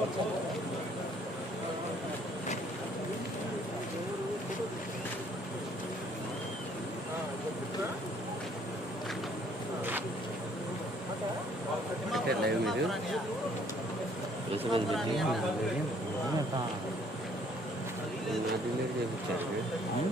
Tiết này người thứ Ý số đường dưới là người đấy Đúng là to Người đứng lên đây một trẻ nữa Đúng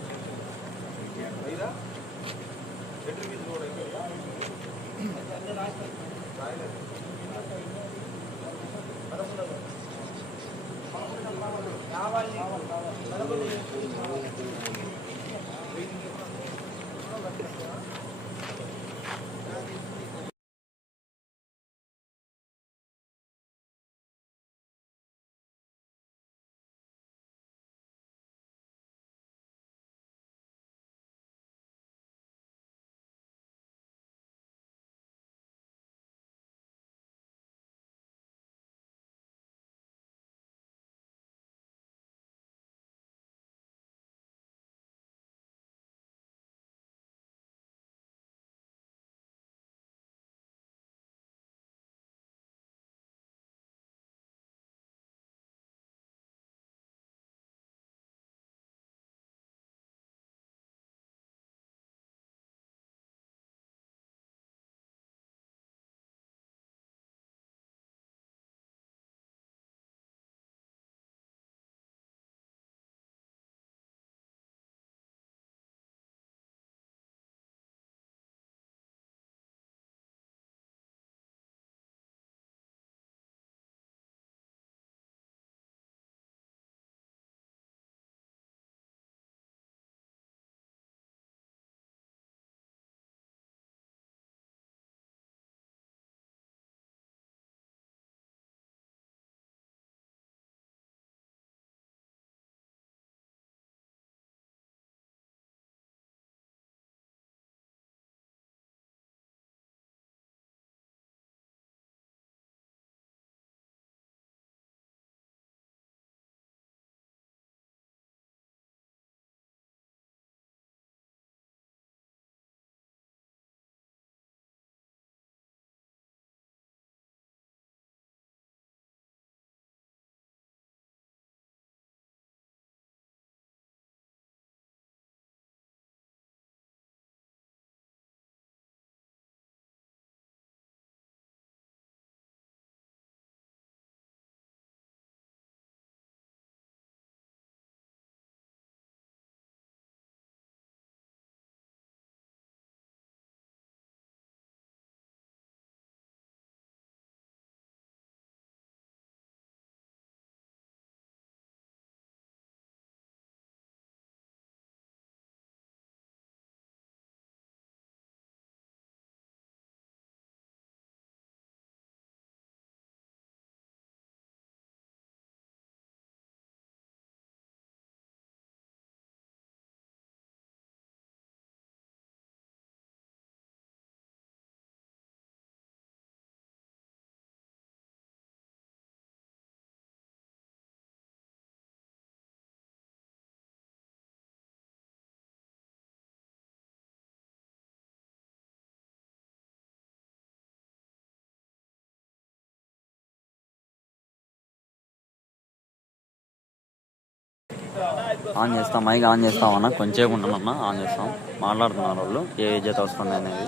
On చేస్తాం mic on చేస్తామన్నా కొంచెంసేపు ఉంటానన్నా on చేస్తాం. మాట్లాడుతున్నారు వాళ్ళు ఏ జత వస్తుంది అనేది.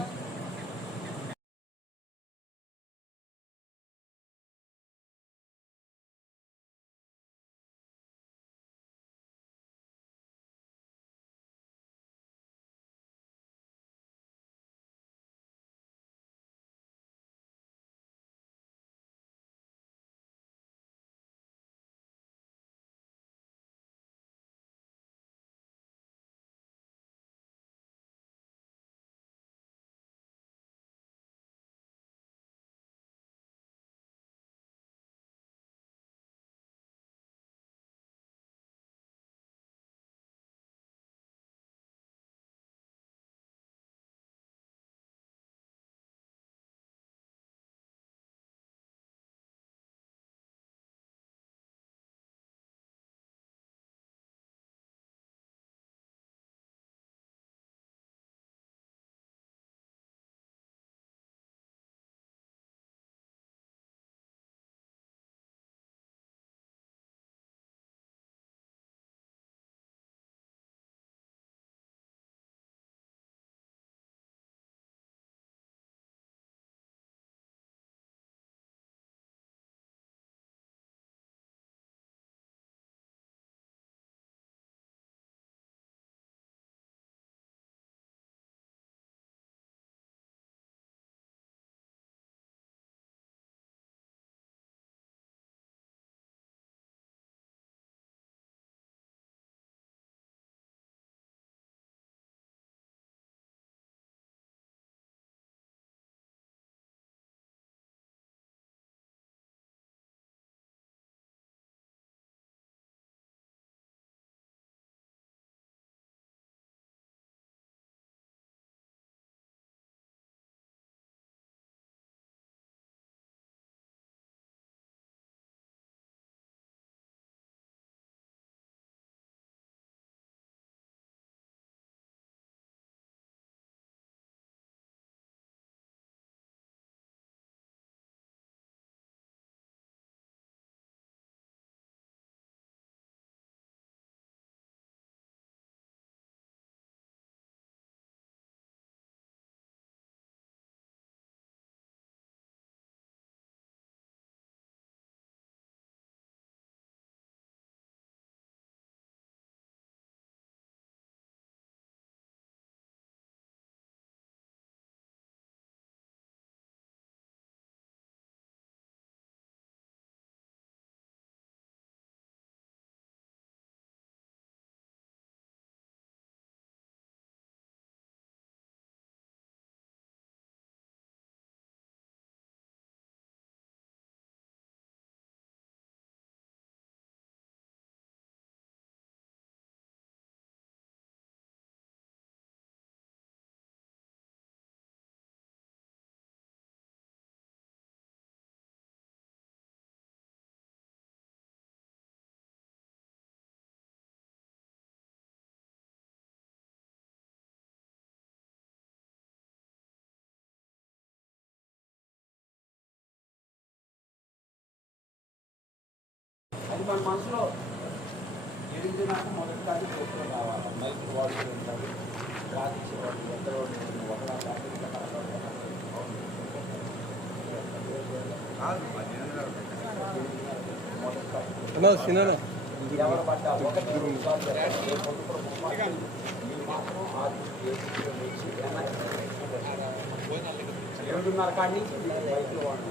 అది మన మనసులో ఎదిగినాక మొదటిసారి ఫోటో రావాలి మైక్ వాడుతూ ఉంటారు రాజేసేవాడు ఎందరో ఒకలా కాదు, ఇంకా కనపడదు. ఎవరు పడ్డా మాత్రం ఏడున్నర కాడి నుంచి బైక్లో వాడు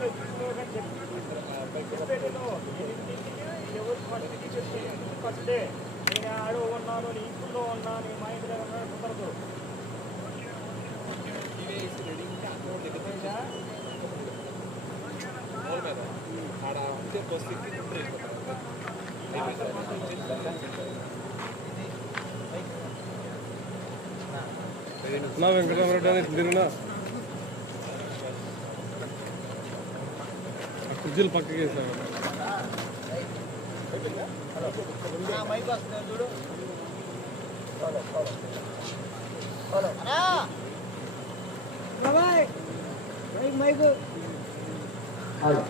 అయిపోగా నేను ఆడు ఉన్నాను నీ ఇంట్లో నీ మా ఇంటి దగ్గర ఉన్నాను కుదరదు నా వెంకటరామరెడ్డి తిరిగినా. కుర్చీలు పక్కకి వేసాను హలో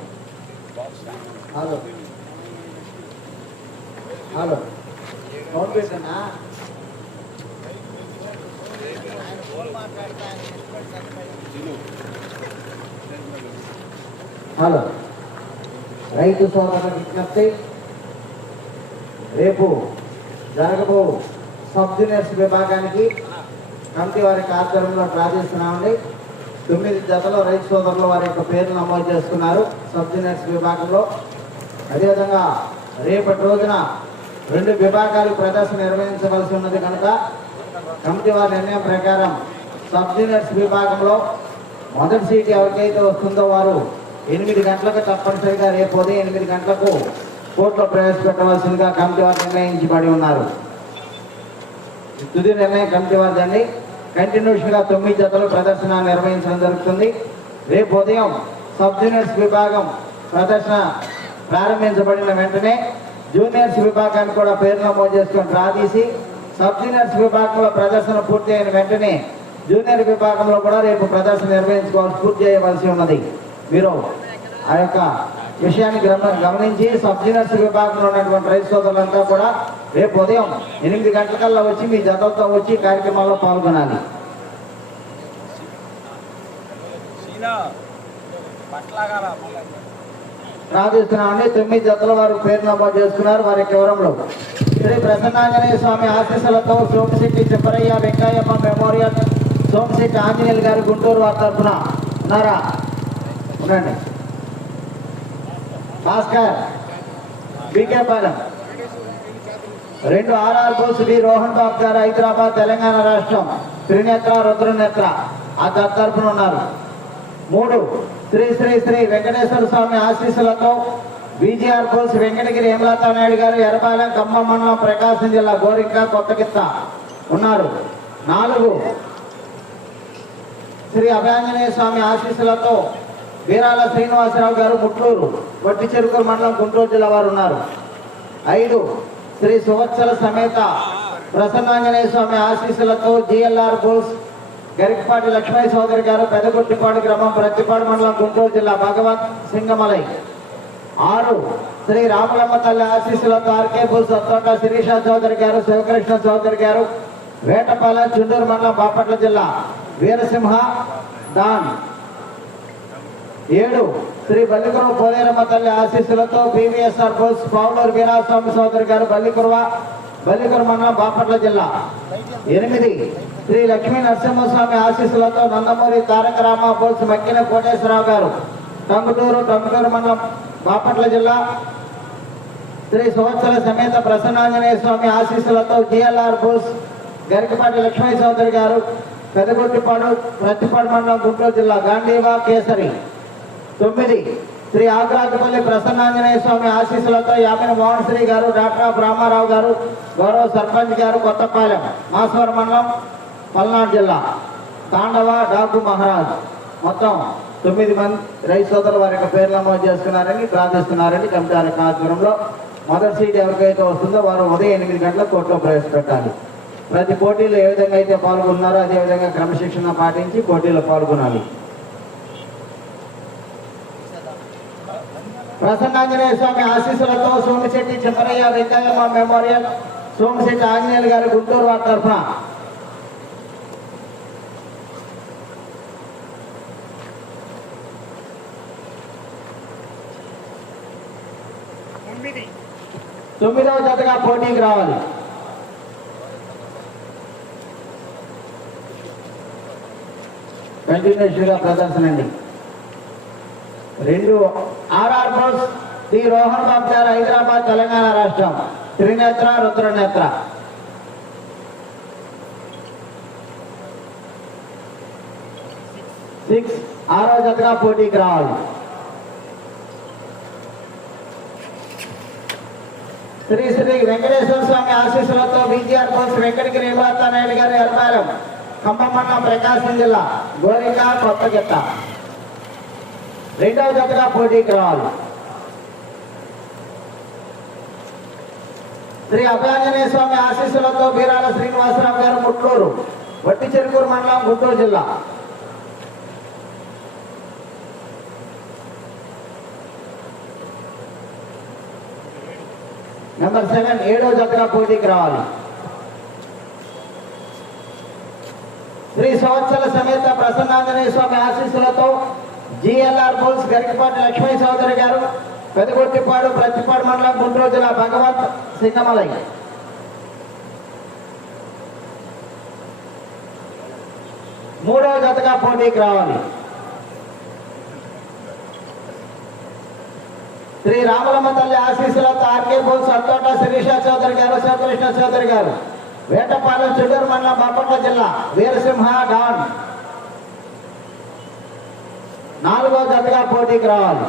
హలో హలో ఫోన్ పెట్టనా హలో రైతు సోదరుల విజ్ఞప్తి. రేపు జరగబో సబ్ జూనియర్స్ విభాగానికి కమిటీ వారి ఆధ్వర్యంలో డ్రా చేస్తున్నామండి తొమ్మిది జతలో రైతు సోదరులు వారి యొక్క పేర్లు నమోదు చేసుకున్నారు సబ్ జూనియర్స్ విభాగంలో. అదేవిధంగా రేపటి రోజున రెండు విభాగాలు ప్రదర్శన నిర్వహించవలసి ఉన్నది కనుక కమిటీ వారి నిర్ణయం ప్రకారం సబ్ జూనియర్స్ విభాగంలో మొదటి సీట్ ఎవరికైతే వస్తుందో వారు ఎనిమిది గంటలకు తప్పనిసరిగా రేపు ఉదయం ఎనిమిది గంటలకు కోర్టులో ప్రవేశపెట్టవలసిందిగా కమిటీ వారు నిర్ణయించబడి ఉన్నారు. తుది నిర్ణయం కమిటీ వారిదండి. కంటిన్యూషన్గా తొమ్మిది జతలు ప్రదర్శన నిర్వహించడం జరుగుతుంది. రేపు ఉదయం సబ్ జూనియర్స్ విభాగం ప్రదర్శన ప్రారంభించబడిన వెంటనే జూనియర్స్ విభాగాన్ని కూడా పేరు నమోదు చేసుకొని రాదీసి సబ్ జూనియర్స్ విభాగంలో ప్రదర్శన పూర్తి అయిన వెంటనే జూనియర్ విభాగంలో కూడా రేపు ప్రదర్శన నిర్వహించుకోవాల్సి పూర్తి చేయవలసి ఉన్నది. మీరు ఆ యొక్క విషయాన్ని గమ- గమనించి సబ్ జూనియర్స్ విభాగంలో ఉన్నటువంటి రైతు సోదరులంతా కూడా రేపు ఉదయం ఎనిమిది గంటలకల్లా వచ్చి మీ జతలతో వచ్చి కార్యక్రమాల్లో పాల్గొనాలి. ప్రార్థిస్తున్నామండి. తొమ్మిది జతల వారు పేరు నమోదు చేసుకున్నారు. వారి వివరంలో శ్రీ ప్రసన్నాంజనేయ స్వామి ఆశీస్సులతో సోమశెట్టి చెప్పరయ్య వెంకయ్యమ్మ మెమోరియల్ సోమశెట్టి ఆంజనేయులు గారు గుంటూరు వారి తరఫున ఉన్నారా? ఉండండి భాస్కర్ బీకే పాలెం. రెండు ఆర్ఆర్ బోస్ రోహన్ బాబు గారు హైదరాబాద్ తెలంగాణ రాష్ట్రం. త్రినేత్ర రుద్రనేత్ర. ఆ తర- తరపున ఉన్నారు. మూడు శ్రీ శ్రీ శ్రీ వెంకటేశ్వర స్వామి ఆశీస్సులతో బీజీఆర్ బోస్ వెంకటగిరి హేమలతా నాయుడు గారు ఎర్రపాలెం ఖమ్మం మండలం ప్రకాశం జిల్లా గోరింక కొత్తగిత్త ఉన్నారు. నాలుగు శ్రీ అభయాంజనేయ స్వామి ఆశీస్సులతో వీరాల శ్రీనివాసరావు గారు ముట్లూరు వట్టి చెరుకుల మండలం గుంటూరు జిల్లా వారు ఉన్నారు. ఐదు శ్రీ సువత్సల సమేత ప్రసన్నాంజనేయ స్వామి ఆశీస్సులతో జిఎల్ఆర్ బోస్ గరికపాటి లక్ష్మయ్య సోదరి గారు పెదగుట్టిపాడు గ్రామం ప్రతిపాడు మండలం గుంటూరు జిల్లా భగవత్ సింగమలై. ఆరు శ్రీ రాములమ్మ తల్లి ఆశీస్సులతో ఆర్కే బుల్స్ అత్తోట శిరీష చౌదరి గారు శివకృష్ణ చౌదరి గారు వేటపాలెం చుండూరు మండలం బాపట్ల జిల్లా వీరసింహ దాన్ ఏడు. శ్రీ బల్లికురవ పోలేరమ్మ తల్లి ఆశీస్సులతో బీవీఎస్ఆర్ పోస్ట్ పావులూరు వీరాస్వామి సోదరి గారు బల్లికురవ బల్లికుర మండలం బాపట్ల జిల్లా. ఎనిమిది. శ్రీ లక్ష్మీ నరసింహస్వామి ఆశీస్సులతో నందమూరి తారక రామ బోస్ మక్కిన కోటేశ్వరరావు గారు. టంగుటూరు టంగుటూరు మండలం బాపట్ల జిల్లా. శ్రీ సంవత్సర సమేత ప్రసన్నాంజనేయ స్వామి ఆశీస్సులతో జిఎల్ఆర్ బోస్ గరికపాటి లక్ష్మీ చౌదరి గారు పెదగొట్టిపాడు ప్రతిపాడు మండలం గుంటూరు జిల్లా గాంధీవా కేసరి. తొమ్మిది. శ్రీ ఆగ్రాజపల్లి ప్రసన్నాంజనేయ స్వామి ఆశీస్సులతో యామిన మోహన్ శ్రీ గారు డాక్టర్ రామారావు గారు గౌరవ సర్పంచ్ గారు కొత్తపాలెం మాస్వర మండలం పల్నాడు జిల్లా. తాండవ డాకు మహారాజ్. మొత్తం తొమ్మిది మంది రైతు సోదరులు వారి యొక్క పేర్లు నమోదు చేసుకున్నారని ప్రార్థిస్తున్నారని కమిటీ ఆధ్వర్యంలో మొదటి సీట్ ఎవరికైతే వస్తుందో వారు ఉదయం ఎనిమిది గంటల కోర్టులో ప్రవేశపెట్టాలి. ప్రతి పోటీలో ఏ విధంగా అయితే పాల్గొన్నారో అదేవిధంగా క్రమశిక్షణ పాటించి పోటీలో పాల్గొనాలి. ప్రసన్నాంజనేయ స్వామి ఆశీస్సులతో సోమిశెట్టి చెప్పరయ్య వెంకయ్యమ్మ మెమోరియల్ సోమిశెట్టి ఆంజనేయులు గారు గుంటూరు వారి తరఫున. తొమ్మిది. తొమ్మిదవ జతగా పోటీకి రావాలి. కంటిన్యూషన్గా ప్రదర్శన అండి. రెండు ఆర్ఆర్ బోస్ శ్రీ రోహన్ బాబు గారు హైదరాబాద్ తెలంగాణ రాష్ట్రం. త్రినేత్ర రుద్రనేత్ర. సిక్స్ ఆరో జతగా పోటీకి రావాలి. శ్రీ శ్రీ వెంకటేశ్వర స్వామి ఆశీస్సులతో బీజీఆర్ బోస్ వెంకటగిరి నాయుడు గారి అర్పారం ఖమ్మం మండలం ప్రకాశం జిల్లా గోరిక కొత్తగిట్ట రెండవ జతగా పోటీకి రావాలి. శ్రీ అభయాంజనేయ స్వామి ఆశీస్సులతో బీరాల శ్రీనివాసరావు గారు ముట్లూరు వట్టి చెరుకూరు మండలం గుంటూరు జిల్లా. నెంబర్ సెవెన్ ఏడో జతగా పోటీకి రావాలి. శ్రీ సంవత్సర సమేత ప్రసన్నాంజనేయ స్వామి ఆశీస్సులతో జిఎల్ఆర్ బోల్స్ గరికపాటి లక్ష్మీ సోదరి గారు పెదగొట్టిపాడు ప్రతిపాడు మండలం గుంటూరు జిల్లా భగవంత్ సింగమలై మూడవ జతగా పోటీకి రావాలి. శ్రీ రామలమ్మ తల్లి ఆశీస్సులతో ఆర్కే బోల్స్ అత్తోట శిరీష చౌదరి గారు శ్రీకృష్ణ చౌదరి గారు వేటపాలెం చుట్టూరు మండలం బాపట్ల జిల్లా వీరసింహ డాన్. నాలుగో జతగా పోటీకి రావాలి.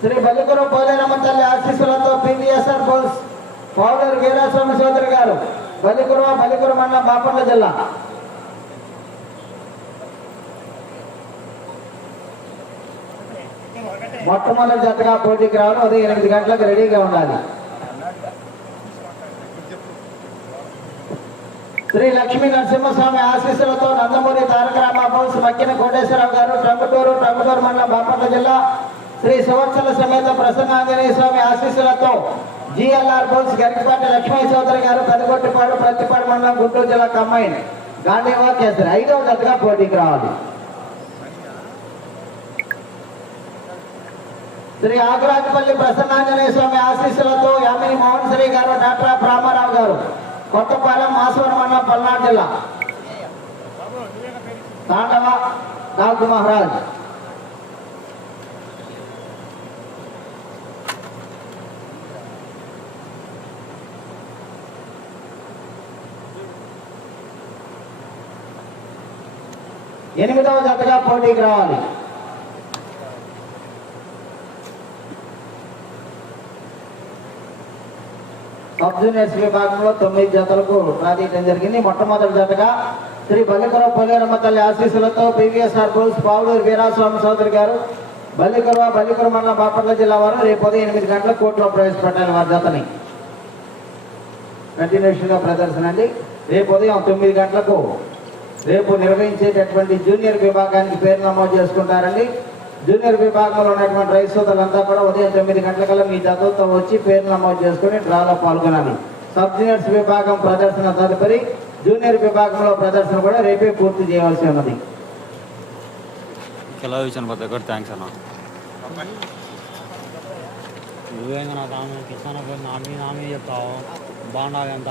శ్రీ బల్లికురు పోలేరమ్మ తల్లి ఆశీస్సులతో PVSR poles powder Veeraswamy Chowdary garu Balikura Balikura మండలం బాపట్ల జిల్లా. మొట్టమొదటి జతగా పోటీకి రావాలి. ఉదయం ఎనిమిది గంటలకు రెడీగా ఉండాలి. శ్రీ లక్ష్మీ నరసింహస్వామి ఆశీస్సులతో నందమూరి తారక రామాబోస్ మక్కిన కోటేశ్వరరావు గారు టంగుటూరు టంగుటూరు మండలం బాపట్ల జిల్లా శ్రీ సువర్చల సమేత ప్రసన్నాంజనేయ స్వామి ఆశీస్సులతో జిఎల్ఆర్ బోల్స్ గరికపాటి లక్ష్మీ చౌదరి గారు పెదగొట్టిపాడు ప్రతిపాడు మండలం గుంటూరు జిల్లా కమ్మైన్ గాంధీవా కేసరి ఐదవ జతగా పోటీకి రావాలి. శ్రీ ఆగ్రాజపల్లి ప్రసన్నాంజనేయ స్వామి ఆశీస్సులతో యామిని మోహన్ శ్రీ గారు డాక్టర్ రామారావు గారు కొత్తపాలెం మాసవరం మండలం పల్నాడు జిల్లా. తాండవ నాగు మహారాజ్. ఎనిమిదవ జతగా పోటీకి రావాలి. సబ్ జూనియర్స్ విభాగంలో తొమ్మిది జతలకు ప్రాతినిధ్యం జరిగింది. మొట్టమొదటి జతగా శ్రీ బల్లికరావు పొలేరమ్మ తల్లి ఆశీస్సులతో పీవీఎస్ఆర్ బోల్స్ పావులూరు వీరాస్వామి చౌదరి గారు బల్లికరవ బల్లికర మండలం బాపట్ల జిల్లా వారు రేపు ఉదయం ఎనిమిది గంటల కోర్టులో ప్రవేశపెట్టాలి వారి జతని. కంటిన్యూషన్గా ప్రదర్శన అండి. రేపు ఉదయం తొమ్మిది గంటలకు రేపు నిర్వహించేటటువంటి జూనియర్ విభాగానికి పేరు నమోదు చేసుకుంటారండి. జూనియర్ విభాగంలో ఉన్నటువంటి రైతు సోదరులంతా కూడా ఉదయం తొమ్మిది గంటలకల్లా మీ చదువుతో వచ్చి పేరు నమోదు చేసుకుని డ్రాలో పాల్గొనాలి. సబ్ జూనియర్స్ విభాగం ప్రదర్శన తదుపరి జూనియర్ విభాగంలో ప్రదర్శన కూడా రేపే పూర్తి చేయవలసి ఉన్నది. ఎలా థ్యాంక్స్ అన్న. నువ్వేంగా నాకు ఆమె కిసాన్ నా మీద నా చెప్తావు. బాగున్నావు ఎంత?